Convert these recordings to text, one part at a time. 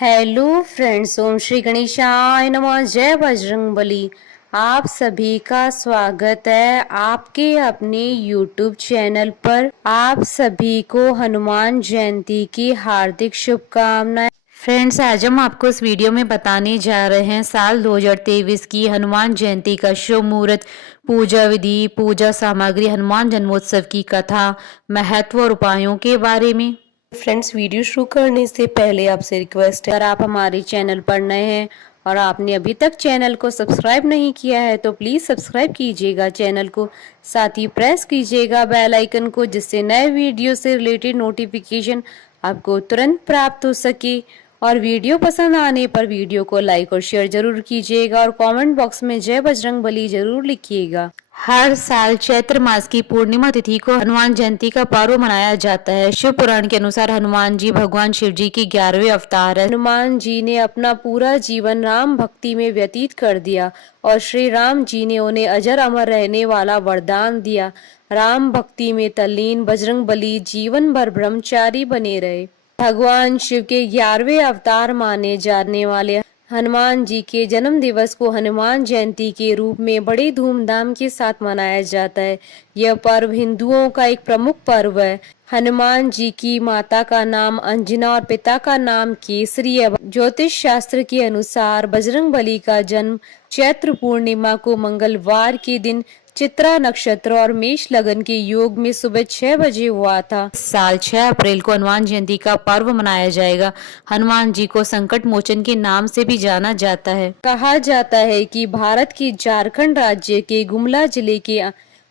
Hello friends, ओम श्री गणेशाय नमः। जय बजरंगबली। आप सभी का स्वागत है आपके अपने YouTube चैनल पर। आप सभी को हनुमान जयंती की हार्दिक शुभकामनाएं। फ्रेंड्स, आज हम आपको इस वीडियो में बताने जा रहे हैं साल 2023 की हनुमान जयंती का शुभ मुहूर्त, पूजा विधि, पूजा सामग्री, हनुमान जन्मोत्सव की कथा, महत्व और उपायों के बारे में। फ्रेंड्स, वीडियो शुरू करने से पहले आपसे रिक्वेस्ट है, अगर आप हमारे चैनल पर नए हैं और आपने अभी तक चैनल को सब्सक्राइब नहीं किया है तो प्लीज़ सब्सक्राइब कीजिएगा चैनल को, साथ ही प्रेस कीजिएगा बेल आइकन को, जिससे नए वीडियो से रिलेटेड नोटिफिकेशन आपको तुरंत प्राप्त हो सके। और वीडियो पसंद आने पर वीडियो को लाइक और शेयर जरूर कीजिएगा और कमेंट बॉक्स में जय बजरंगबली जरूर लिखिएगा। हर साल चैत्र मास की पूर्णिमा तिथि को हनुमान जयंती का पर्व मनाया जाता है। शिव पुराण के अनुसार हनुमान जी भगवान शिव जी की 11वें अवतार है। हनुमान जी ने अपना पूरा जीवन राम भक्ति में व्यतीत कर दिया और श्री राम जी ने उन्हें अजर अमर रहने वाला वरदान दिया। राम भक्ति में तल्लीन बजरंगबली जीवन भर ब्रह्मचारी बने रहे। भगवान शिव के 11वें अवतार माने जाने वाले हनुमान जी के जन्म दिवस को हनुमान जयंती के रूप में बड़े धूमधाम के साथ मनाया जाता है। यह पर्व हिंदुओं का एक प्रमुख पर्व है। हनुमान जी की माता का नाम अंजना और पिता का नाम केसरी है। ज्योतिष शास्त्र के अनुसार बजरंगबली का जन्म चैत्र पूर्णिमा को मंगलवार के दिन चित्रा नक्षत्र और मेष लगन के योग में सुबह 6 बजे हुआ था। साल 6 अप्रैल को हनुमान जयंती का पर्व मनाया जाएगा। हनुमान जी को संकट मोचन के नाम से भी जाना जाता है। कहा जाता है कि भारत के झारखंड राज्य के गुमला जिले के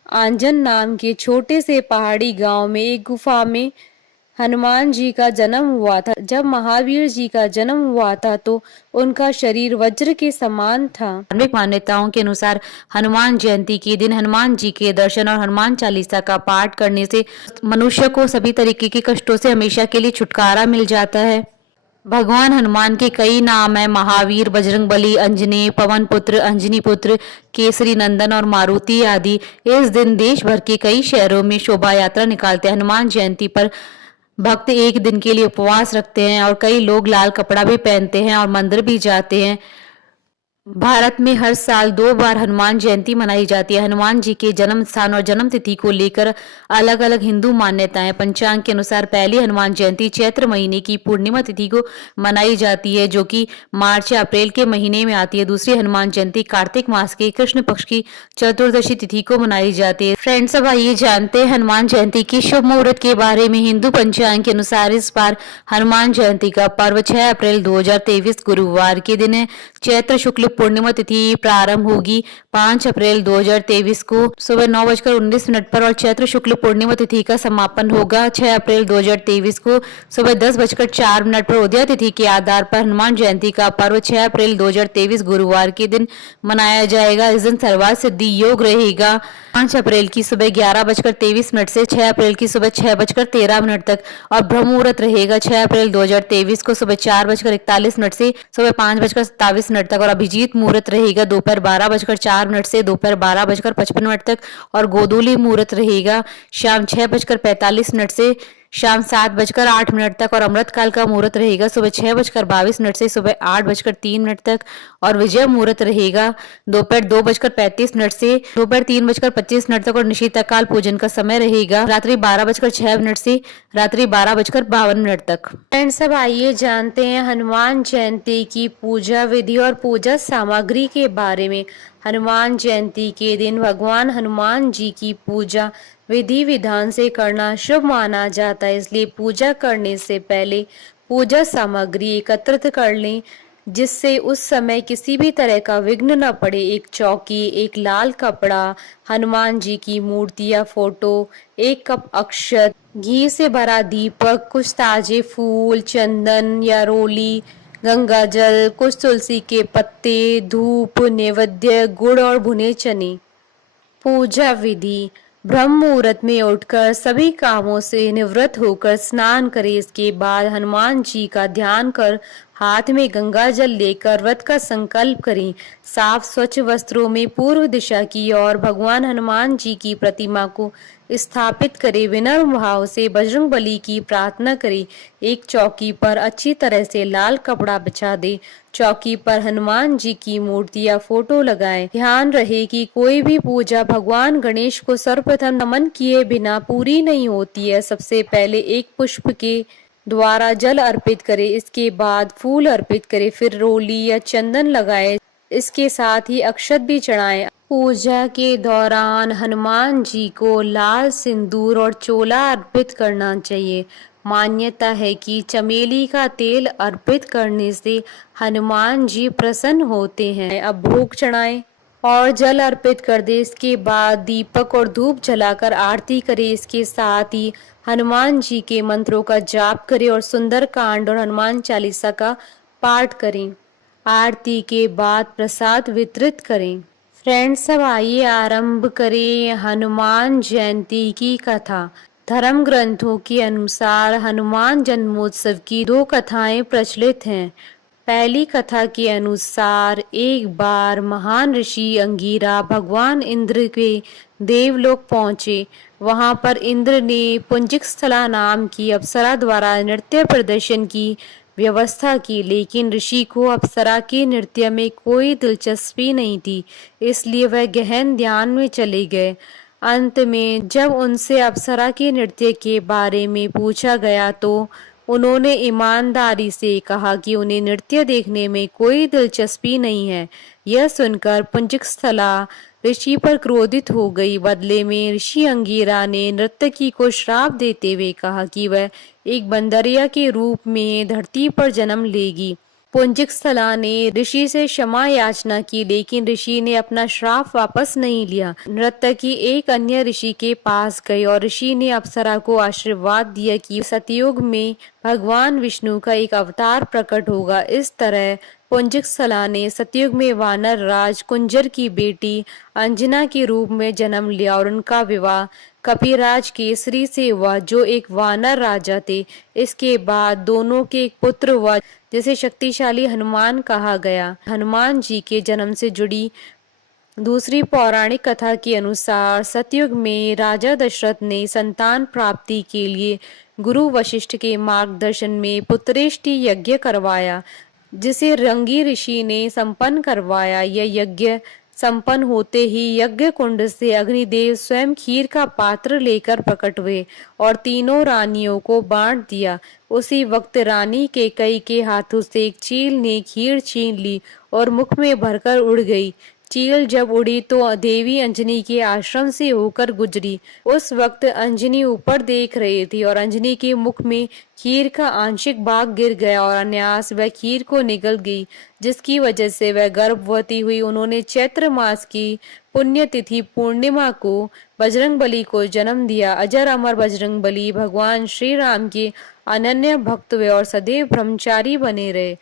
आंजन नाम के छोटे से पहाड़ी गांव में एक गुफा में हनुमान जी का जन्म हुआ था। जब महावीर जी का जन्म हुआ था तो उनका शरीर वज्र के समान था। धार्मिक मान्यताओं के अनुसार हनुमान जयंती के दिन हनुमान जी के दर्शन और हनुमान चालीसा का पाठ करने से मनुष्य को सभी तरीके के कष्टों से हमेशा के लिए छुटकारा मिल जाता है। भगवान हनुमान के कई नाम है: महावीर, बजरंगबली, अंजनेय, पवन पुत्र, अंजनी पुत्र, केसरी नंदन और मारुति आदि। इस दिन देश भर के कई शहरों में शोभा यात्रा निकालते हैं। हनुमान जयंती पर भक्त एक दिन के लिए उपवास रखते हैं और कई लोग लाल कपड़ा भी पहनते हैं और मंदिर भी जाते हैं। भारत में हर साल 2 बार हनुमान जयंती मनाई जाती है। हनुमान जी के जन्म स्थान और जन्म तिथि को लेकर अलग अलग हिंदू मान्यताएं। पंचांग के अनुसार पहली हनुमान जयंती चैत्र महीने की पूर्णिमा तिथि को मनाई जाती है, जो कि मार्च या अप्रैल के महीने में आती है। दूसरी हनुमान जयंती कार्तिक मास के कृष्ण पक्ष की चतुर्दशी तिथि को मनाई जाती है। फ्रेंड्स, अब आइए जानते हैं हनुमान जयंती की शुभ मुहूर्त के बारे में। हिंदू पंचांग के अनुसार इस बार हनुमान जयंती का पर्व 6 अप्रैल 2023 गुरुवार के दिन है। चैत्र शुक्ल पूर्णिमा तिथि प्रारंभ होगी 5 अप्रैल 2023 को सुबह 9:19 पर और चैत्र शुक्ल पूर्णिमा तिथि का समापन होगा 6 अप्रैल 2023 को सुबह 10:04 पर। उदय तिथि के आधार पर हनुमान जयंती का पर्व 6 अप्रैल 2023 गुरुवार के दिन मनाया जाएगा। इस दिन सर्वार्थ सिद्धि योग रहेगा। 5 अप्रैल की सुबह 11:23 से 6 अप्रैल की सुबह 6:13 तक और ब्रह्म मुहूर्त रहेगा 6 अप्रैल 2023 को सुबह 4:41 से सुबह 5:27 तक और अभिजीत मुहूर्त रहेगा दोपहर 12:04 से दोपहर 12:55 तक और गोधूली मुहूर्त रहेगा शाम 6:45 से शाम 7:08 तक और अमृतकाल का मुहूर्त रहेगा सुबह 6:22 से सुबह 8:03 तक और विजय मुहूर्त रहेगा दोपहर 2:35 से दोपहर 3:25 तक और निशीतकाल पूजन का समय रहेगा रात्रि 12:06 से रात्रि 12:52 तक। फ्रेंड्स, अब आइए जानते हैं हनुमान जयंती की पूजा विधि और पूजा सामग्री के बारे में। हनुमान जयंती के दिन भगवान हनुमान जी की पूजा विधि विधान से करना शुभ माना जाता है, इसलिए पूजा करने से पहले पूजा सामग्री एकत्रित कर लें, जिससे उस समय किसी भी तरह का विघ्न न पड़े। एक चौकी, एक लाल कपड़ा, हनुमान जी की मूर्ति या फोटो, 1 कप अक्षत, घी से भरा दीपक, कुछ ताजे फूल, चंदन या रोली, गंगा जल, कुछ तुलसी के पत्ते, धूप, नैवेद्य, गुड़ और भुने चने। पूजा विधि: ब्रह्म मुहूर्त में उठकर सभी कामों से निवृत्त होकर स्नान करें। इसके बाद हनुमान जी का ध्यान कर हाथ में गंगा जल लेकर व्रत का संकल्प करें। साफ स्वच्छ वस्त्रों में पूर्व दिशा की ओर भगवान हनुमान जी की प्रतिमा को स्थापित करें। विनम्र भाव से बजरंग बली की प्रार्थना करें। एक चौकी पर अच्छी तरह से लाल कपड़ा बिछा दे। चौकी पर हनुमान जी की मूर्ति या फोटो लगाएं। ध्यान रहे कि कोई भी पूजा भगवान गणेश को सर्वप्रथम नमन किए बिना पूरी नहीं होती है। सबसे पहले एक पुष्प के द्वारा जल अर्पित करें, इसके बाद फूल अर्पित करें, फिर रोली या चंदन लगाएं। इसके साथ ही अक्षत भी चढ़ाएं। पूजा के दौरान हनुमान जी को लाल सिंदूर और चोला अर्पित करना चाहिए। मान्यता है कि चमेली का तेल अर्पित करने से हनुमान जी प्रसन्न होते हैं। अब भोग चढ़ाएं और जल अर्पित कर दे। इसके बाद दीपक और धूप जलाकर आरती करें। इसके साथ ही हनुमान जी के मंत्रों का जाप करें और सुंदर कांड और हनुमान चालीसा का पाठ करें। आरती के बाद प्रसाद वितरित करें। फ्रेंड्स, अब आइए आरंभ करें हनुमान जयंती की कथा। धर्म ग्रंथों के अनुसार हनुमान जन्मोत्सव की 2 कथाएं प्रचलित हैं। पहली कथा के अनुसार एक बार महान ऋषि अंगिरा भगवान इंद्र के देवलोक पहुंचे। वहां पर इंद्र ने पुंजिकस्थला नाम की अप्सरा द्वारा नृत्य प्रदर्शन की व्यवस्था की, लेकिन ऋषि को अप्सरा के नृत्य में कोई दिलचस्पी नहीं थी, इसलिए वह गहन ध्यान में चले गए। अंत में जब उनसे अप्सरा के नृत्य के बारे में पूछा गया तो उन्होंने ईमानदारी से कहा कि उन्हें नृत्य देखने में कोई दिलचस्पी नहीं है। यह सुनकर पुंजिकस्थला ऋषि पर क्रोधित हो गई। बदले में ऋषि अंगिरा ने नर्तकी को श्राप देते हुए कहा कि वह एक बंदरिया के रूप में धरती पर जन्म लेगी। पुंजिकस्थला ने ऋषि से क्षमा याचना की, लेकिन ऋषि ने अपना श्राप वापस नहीं लिया। नर्तकी एक अन्य ऋषि के पास गई और ऋषि ने अप्सरा को आशीर्वाद दिया कि सतयुग में भगवान विष्णु का एक अवतार प्रकट होगा। इस तरह पुंजिकस्थला ने सतयुग में वानर राज कुंजर की बेटी अंजना के रूप में जन्म लिया और उनका विवाह कपिराज केसरी से हुआ, जो एक वानर राजा थे। इसके बाद दोनों के एक पुत्र हुआ, जिसे शक्तिशाली हनुमान कहा गया। हनुमान जी के जन्म से जुड़ी दूसरी पौराणिक कथा के अनुसार सतयुग में राजा दशरथ ने संतान प्राप्ति के लिए गुरु वशिष्ठ के मार्गदर्शन में पुत्रेष्टि यज्ञ करवाया, जिसे रंगी ऋषि ने संपन्न करवाया। यह यज्ञ संपन्न होते ही यज्ञ कुंड से अग्निदेव स्वयं खीर का पात्र लेकर प्रकट हुए और तीनों रानियों को बांट दिया। उसी वक्त रानी कैकेयी के हाथों से एक चील ने खीर छीन ली और मुख में भरकर उड़ गई। चील जब उड़ी तो देवी अंजनी के आश्रम से होकर गुजरी। उस वक्त अंजनी ऊपर देख रही थी और अंजनी के मुख में खीर का आंशिक भाग गिर गया और अनायास वह खीर को निगल गई, जिसकी वजह से वह गर्भवती हुई। उन्होंने चैत्र मास की पुण्यतिथि पूर्णिमा को बजरंगबली को जन्म दिया। अजर अमर बजरंगबली भगवान श्री राम के अनन्य भक्त हुए और सदैव ब्रह्मचारी बने रहे।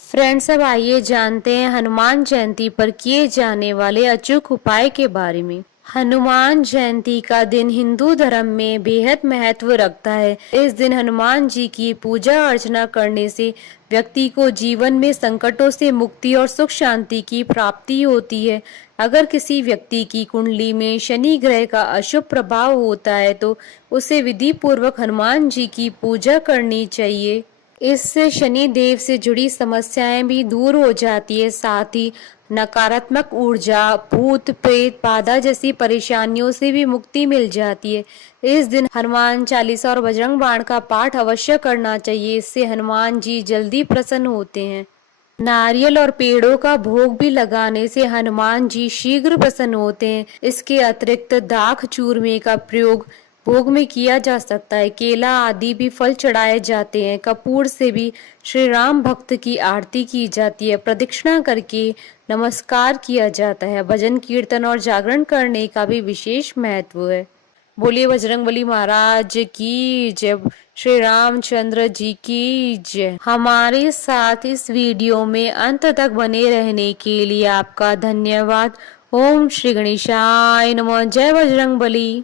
फ्रेंड्स, अब आइए जानते हैं हनुमान जयंती पर किए जाने वाले अचूक उपाय के बारे में। हनुमान जयंती का दिन हिंदू धर्म में बेहद महत्व रखता है। इस दिन हनुमान जी की पूजा अर्चना करने से व्यक्ति को जीवन में संकटों से मुक्ति और सुख शांति की प्राप्ति होती है। अगर किसी व्यक्ति की कुंडली में शनि ग्रह का अशुभ प्रभाव होता है तो उसे विधि पूर्वक हनुमान जी की पूजा करनी चाहिए। इससे शनि देव से जुड़ी समस्याएं भी दूर हो जाती है। साथ ही नकारात्मक ऊर्जा, भूत प्रेत बाधा जैसी परेशानियों से भी मुक्ति मिल जाती है। इस दिन हनुमान चालीसा और बजरंग बाण का पाठ अवश्य करना चाहिए। इससे हनुमान जी जल्दी प्रसन्न होते हैं। नारियल और पेड़ों का भोग भी लगाने से हनुमान जी शीघ्र प्रसन्न होते हैं। इसके अतिरिक्त दाख चूरमे का प्रयोग भोग में किया जा सकता है। केला आदि भी फल चढ़ाए जाते हैं। कपूर से भी श्री राम भक्त की आरती की जाती है। प्रदक्षिणा करके नमस्कार किया जाता है। भजन कीर्तन और जागरण करने का भी विशेष महत्व है। बोलिए बजरंगबली महाराज की जय, श्री रामचंद्र जी की जय। हमारे साथ इस वीडियो में अंत तक बने रहने के लिए आपका धन्यवाद। ओम श्री गणेशाय नमः। जय बजरंगबली।